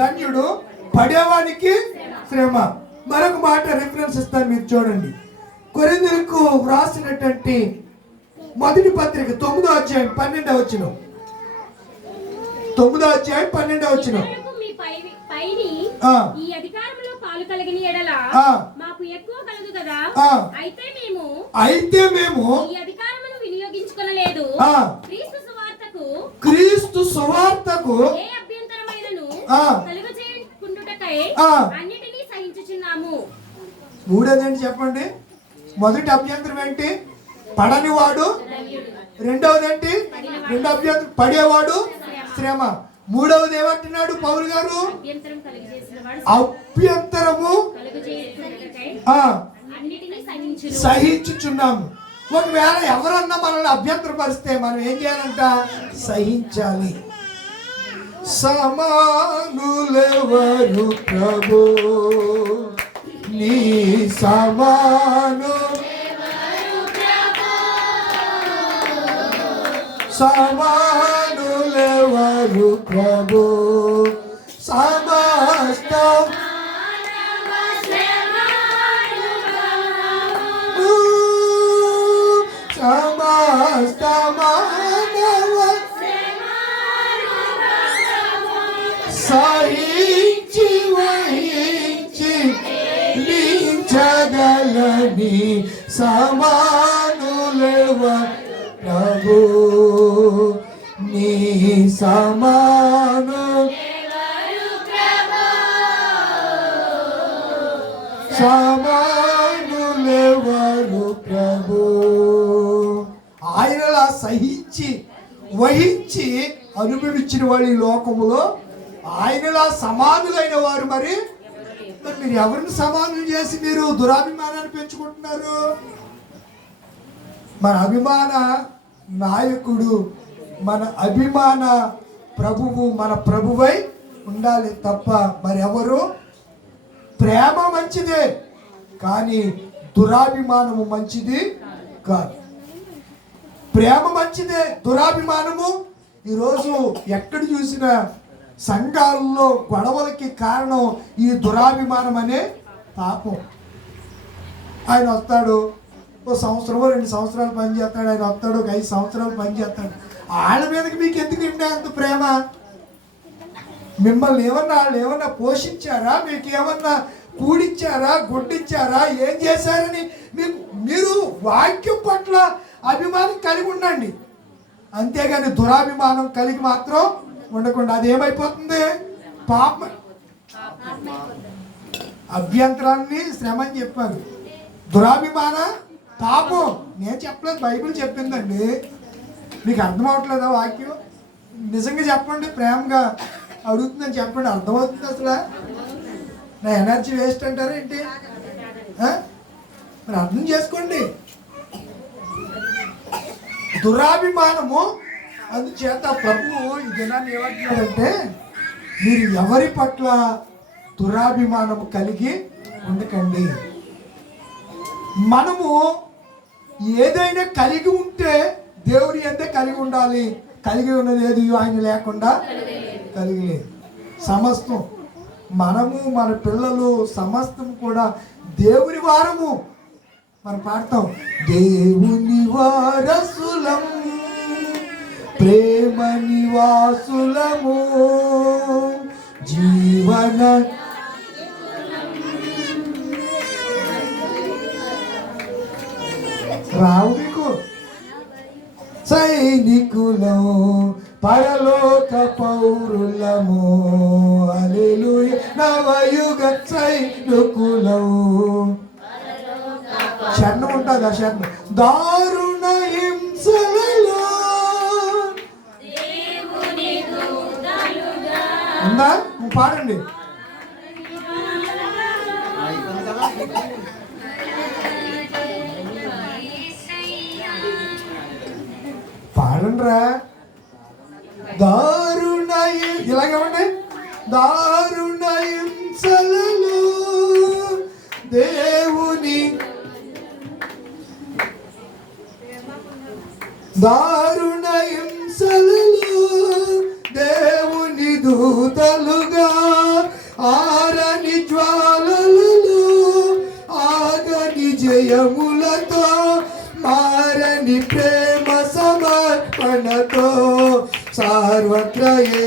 ధన్యుడు, పడేవానికి శ్రమ. మరొక మాట రిఫరెన్స్ ఇస్తాను, మీరు చూడండి. కొరింథీయులకు వ్రాసినటువంటి మొదటి పత్రిక 9వ అధ్యాయం 12వ వచనం. 9వ అధ్యాయం 12వ వచనం. ఈ అధికారములో పాలు కలిగిన యెడల మాకు ఎక్కువ కలదు కదా. అయితే మేము ఈ అధికారమును వినియోగించుకొనలేదు. క్రీస్తు సువార్తకు ఏ అభ్యంతరమైనను కలుగజేయుటకై అన్నిటినీ సహించుచున్నాము. మూడోదేంటి చెప్పండి? మొదటి అభ్యంతరం ఏంటి? పడనివాడు. రెండవది ఏంటి? రెండో అభ్యంతరం పడేవాడు, శ్రమ. మూడవది ఏమంటున్నాడు పౌలు గారు? అభ్యంతరము సహించుచున్నాము. ఒకవేళ ఎవరన్నా మనల్ని అభ్యంతరపరిస్తే మనం ఏం చేయాలంట? సహించాలి. సమానులెవరు ప్రభు, నీ సమాను సమానులెవరు ప్రభు, సమస్త సమస్త మానవ సహించి వహించి లించగలని సమానులెవరు ప్రభు, నీ సమాను సమానులెవరు ప్రభు. ఆయనలా సహించి వహించి అనుభవించిన వాడు ఈ లోకములో ఆయనలా సమానులైన వారు మరి మీరు ఎవరిని సమానం చేసి మీరు దురాభిమానాన్ని పెంచుకుంటున్నారు? మన అభిమాన నాయకుడు, మన అభిమాన ప్రభువు మన ప్రభువై ఉండాలి తప్ప మరెవరు. ప్రేమ మంచిదే కానీ దురాభిమానము మంచిది కాదు. ప్రేమ మంచిదే, దురాభిమానము. ఈరోజు ఎక్కడ చూసినా సంఘాల్లో గొడవలకి కారణం ఈ దురాభిమానం అనే పాపం. ఆయన వస్తాడు, ఓ సంవత్సరం 2 సంవత్సరాలు పనిచేస్తాడు. ఆయన వస్తాడు, ఒక 5 సంవత్సరాలు పనిచేస్తాడు. వాళ్ళ మీదకి మీకు ఎందుకు ఉండే అంత ప్రేమ? మిమ్మల్ని వాళ్ళు ఏమన్నా పోషించారా? మీకు ఏమన్నా కూడిచ్చారా, గుడ్డిచ్చారా, ఏం చేశారని మీరు వాక్యం పట్ల అభిమానం కలిగి ఉండండి, అంతేగాని దురాభిమానం కలిగి మాత్రం ఉండకుండా. అది ఏమైపోతుంది? పాపం. అభ్యంతరాన్ని శ్రమ అని చెప్పారు, దురాభిమాన పాపం. నేను చెప్పలేదు, బైబిల్ చెప్పిందండి. మీకు అర్థం అవట్లేదా వాక్యం? నిజంగా చెప్పండి, ప్రేమగా అడుగుతుందని చెప్పండి. అర్థమవుతుంది అసలు? నా ఎనర్జీ వేస్ట్ అంటారా ఏంటి? మరి అర్థం చేసుకోండి. దురాభిమానము. అందుచేత ప్రభువు ఈ దినాన్ని ఏమంటున్నాడంటే, మీరు ఎవరి పట్ల దురాభిమానము కలిగి ఉండకండి. మనము ఏదైనా కలిగి ఉంటే దేవుని అంతే కలిగి ఉండాలి. కలిగి ఉన్నది ఏది ఆయన లేకుండా కలిగి లేదు. సమస్తం మనము, మన పిల్లలు, సమస్తం కూడా దేవుని వారము. మనం పాడతాం, దేవుని వారసులం, ప్రేమ నివాసులము, జీవన రావు మీకు సైనికులం, పరలోక పౌరులము, హల్లెలూయా, నవయుగ సైనికులం. శరణం ఉంటుంది. ఆ శరణం దారుణ హింసలలో ఉందా? పాడండి. పాడండిరా. దారుణ ఇలాగేమండి, దారుణ హింసలలో దేవుని, దారుణ హింసలలో దేవుని దూతలుగా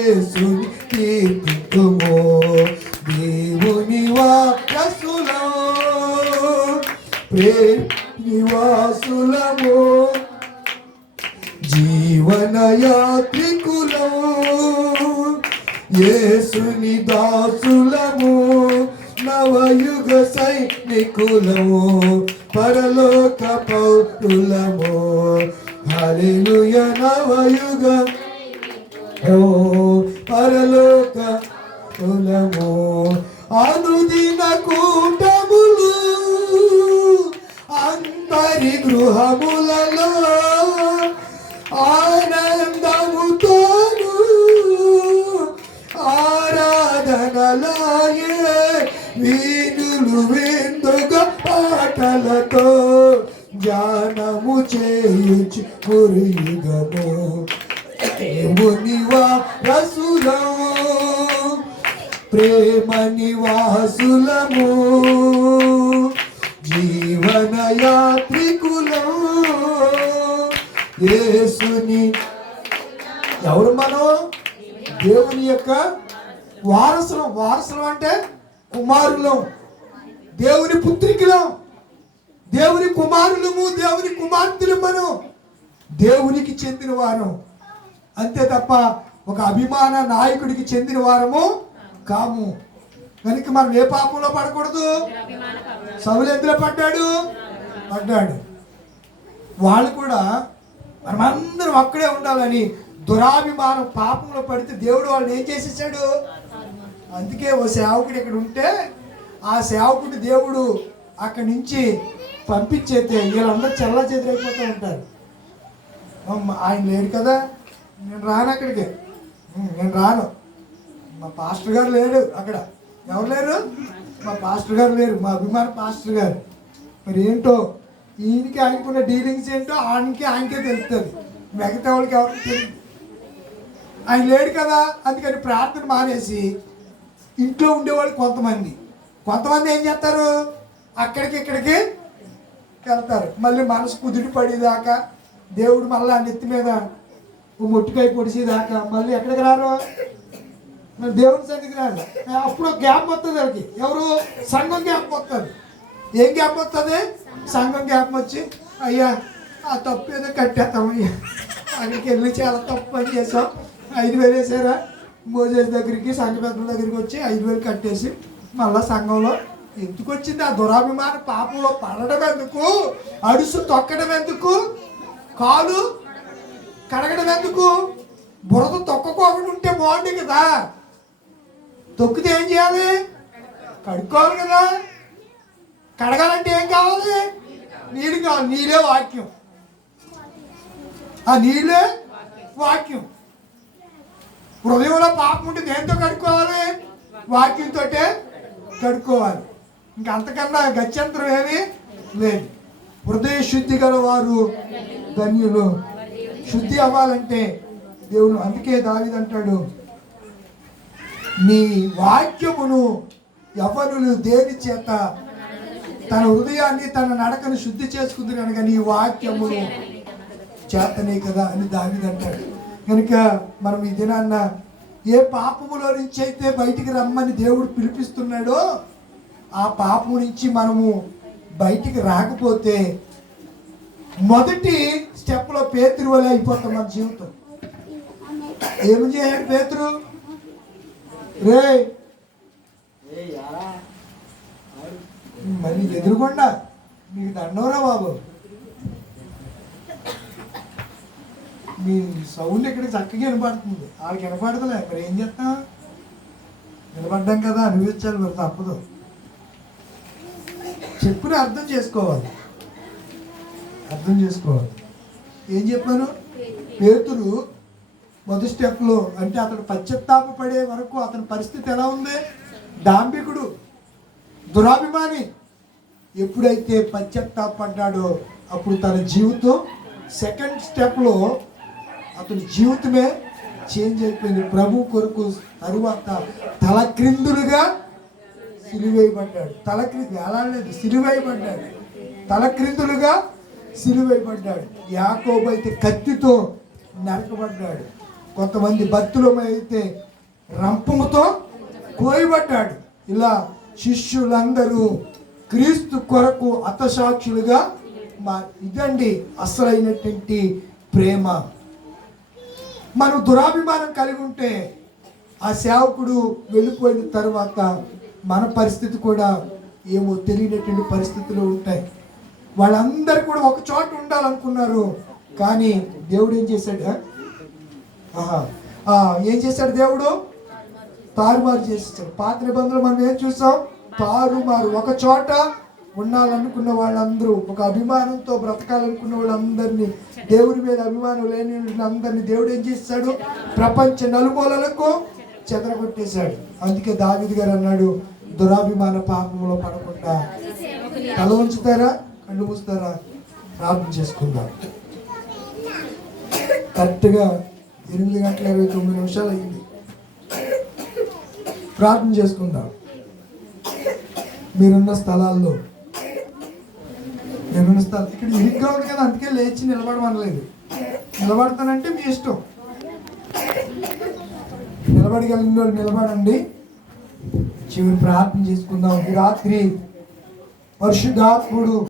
యేసుని కీర్తింతుము. దేవుని వారసులం ప్రేమ నివాసులము జీవన యాత్రికులం యేసుని దాసులము నవయుగ సైనికులము పరలోక పౌరులము. హల్లెలూయా నవయుగ ఓ పరలోక పౌరులము. అనుదిన కూటములు అందరి గృహములలో ఆనందముతోను ఆరాధనలాయే వీణులు విందుగా పాటలతో ధ్యానము చేయుచు గురుయుగము. దేవుని వారసులము ప్రేమ నివాసులము జీవన యాత్రికులం యేసుని. ఎవరు మనం? దేవుని యొక్క వారసులం. వారసులం అంటే కుమారులం, దేవుని పుత్రికలం, దేవుని కుమారులము, దేవుని కుమార్తెలు. మనం దేవునికి చెందిన వారం అంతే తప్ప ఒక అభిమాన నాయకుడికి చెందిన వారము కాము. కనుక మనం ఏ పాపంలో పడకూడదు. సౌలు ఎందులో పడ్డాడు? వాళ్ళు కూడా మనమందరం అక్కడే ఉండాలని దురాభిమానం పాపంలో పడితే దేవుడు వాళ్ళని ఏం చేసేసాడు? అందుకే ఓ సేవకుడు ఇక్కడ ఉంటే ఆ సేవకుడు దేవుడు అక్కడి నుంచి పంపించేస్తే వీళ్ళందరూ చల్ల చెదిరైపోతూ ఉంటారు. ఆయన లేడు కదా, నేను రాను అక్కడికి, నేను రాను. మా పాస్టర్ గారు లేడు అక్కడ. ఎవరు లేరు? మా పాస్టర్ గారు లేరు, మా అభిమాన పాస్టర్ గారు. మరి ఏంటో ఈయనకి ఆయనకున్న డీలింగ్స్ ఏంటో ఆయనకే తెలుస్తుంది, మిగతా వాళ్ళకి ఎవరికి తెలియదు. ఆయన లేడు కదా, అందుకని ప్రార్థన మానేసి ఇంట్లో ఉండేవాళ్ళు కొంతమంది ఏం చేస్తారు? అక్కడికి ఇక్కడికి వెళ్తారు. మళ్ళీ మనసు కుదిరి పడేదాకా దేవుడు మళ్ళీ నెత్తి మీద మొట్టికాయ పొడిచేదాకా మళ్ళీ ఎక్కడికి రారు? దేవుని సన్నిధికి రారు. అప్పుడు గ్యాప్ వస్తుంది వాళ్ళకి. ఎవరు? సంఘం గ్యాప్ వస్తుంది. ఏం గ్యాప్ వస్తుంది? సంఘం గ్యాప్ వచ్చి అయ్యా ఆ తప్పు ఏదో కట్టేస్తాం, అయ్యా అక్కడికి వెళ్ళి చాలా తప్పు పని చేసాం, 5,000 వేసారా మోజేస్ దగ్గరికి, సంఘ పెద్దల దగ్గరికి వచ్చి 5,000 కట్టేసి మళ్ళీ సంఘంలో ఎందుకు వచ్చింది? ఆ దురాభిమాన పాపంలో పడడం ఎందుకు? అడుసు తొక్కడం ఎందుకు? కాలు కడగడం ఎందుకు? బురద తొక్కకోకుండా ఉంటే బాగుంది కదా. తొక్కితే ఏం చేయాలి? కడుక్కోవాలి కదా. కడగాలంటే ఏం కావాలి? నీళ్ళు కావాలి. నీళ్ళే వాక్యం. ఆ నీళ్ళే వాక్యం. హృదయంలో పాపం ఉంటే దేంతో కడుక్కోవాలి? వాక్యంతో కడుక్కోవాలి. ఇంకా అంతకన్నా గత్యంతరం ఏమీ లేదు. హృదయ శుద్ధి గల వారు ధన్యులు. శుద్ధి అవ్వాలంటే దేవుడు, అందుకే దావీదు అంటాడు, నీ వాక్యమును యవ్వనులు దేని చేత తన హృదయాన్ని తన నడకను శుద్ధి చేసుకుంది కనుక నీ వాక్యమును చేతనే కదా అని దావీదు అంటాడు. కనుక మనం ఈ దినాన్న ఏ పాపములో నుంచి అయితే బయటికి రమ్మని దేవుడు పిలిపిస్తున్నాడో ఆ పాపము నుంచి మనము బయటికి రాకపోతే మొదటి స్టెప్లో పేతురు వలె అయిపోతాం మన జీవితం. ఏమి చేయాలి పేతురు? రే మరి ఎదురుకుండా మీకు దండవరా బాబు, మీ సౌండ్ ఇక్కడ చక్కగా వినపడుతుంది, వాళ్ళకి వినపడతలే. మరి ఏం చేస్తాం? నిలబడ్డాం కదా, అనుభవించాలి, మరి తప్పదు. చెప్పుని అర్థం చేసుకోవాలి. ఏం చెప్పాను? పేతురు మొదటి స్టెప్లో అంటే అతడు పశ్చాత్తాపడే వరకు అతని పరిస్థితి ఎలా ఉంది? డాంబికుడు, దురాభిమాని. ఎప్పుడైతే పశ్చాత్తాపడ్డాడో అప్పుడు తన జీవితం సెకండ్ స్టెప్లో అతని జీవితమే చేంజ్ అయిపోయింది. ప్రభు కొరకు తరువాత తల క్రిందులుగా సిలువేయబడ్డాడు. తల క్రింది వేలాడలేదు, సిలువేయబడ్డాడు. తల క్రిందులుగా సిలువేయబడ్డాడు. యాకోబు అయితే కత్తితో నరకబడ్డాడు. కొంతమంది భక్తులు అయితే రంపముతో కోయబడ్డాడు. ఇలా శిష్యులందరూ క్రీస్తు కొరకు హతసాక్షులుగా ఇదండి అసలైనటువంటి ప్రేమ. మనం దురాభిమానం కలిగి ఉంటే ఆ సేవకుడు వెళ్ళిపోయిన తర్వాత మన పరిస్థితి కూడా ఏమో తెలియనటువంటి పరిస్థితులు ఉంటాయి. వాళ్ళందరూ కూడా ఒక చోట ఉండాలనుకున్నారు, కానీ దేవుడు ఏం చేశాడు? ఏం చేశాడు దేవుడు? తారుమారు చేసేసాడు. పాత నిబంధనలు మనం ఏం చూసాం? తారుమారు. ఒక చోట ఉండాలనుకున్న వాళ్ళందరూ, ఒక అభిమానంతో బ్రతకాలనుకున్న వాళ్ళందరినీ, దేవుడి మీద అభిమానం లేని అందరినీ దేవుడు ఏం చేశాడు? ప్రపంచ నలుమూలలకు చెదరగొట్టేశాడు. అందుకే దావీదు గారు అన్నాడు, దురాభిమాన పాపంలో పడకుండా తల ఉంచుతారా, కళ్ళు మూస్తారా? ప్రార్థన చేసుకుందాం. కరెక్ట్గా 8:29 అయింది. ప్రార్థన చేసుకుందాం. మీరున్న స్థలాల్లో, నేనున్న స్థలం ఇక్కడ ఇరుగ్గా ఉంది కదా, అందుకే లేచి నిలబడమనలేదు. నిలబడతానంటే మీ ఇష్టం, నిలబడగలిగిన వాళ్ళు నిలబడండి. చివరి ప్రార్థన చేసుకుందాం. ఈ రాత్రి పరిశుద్ధాత్ముడు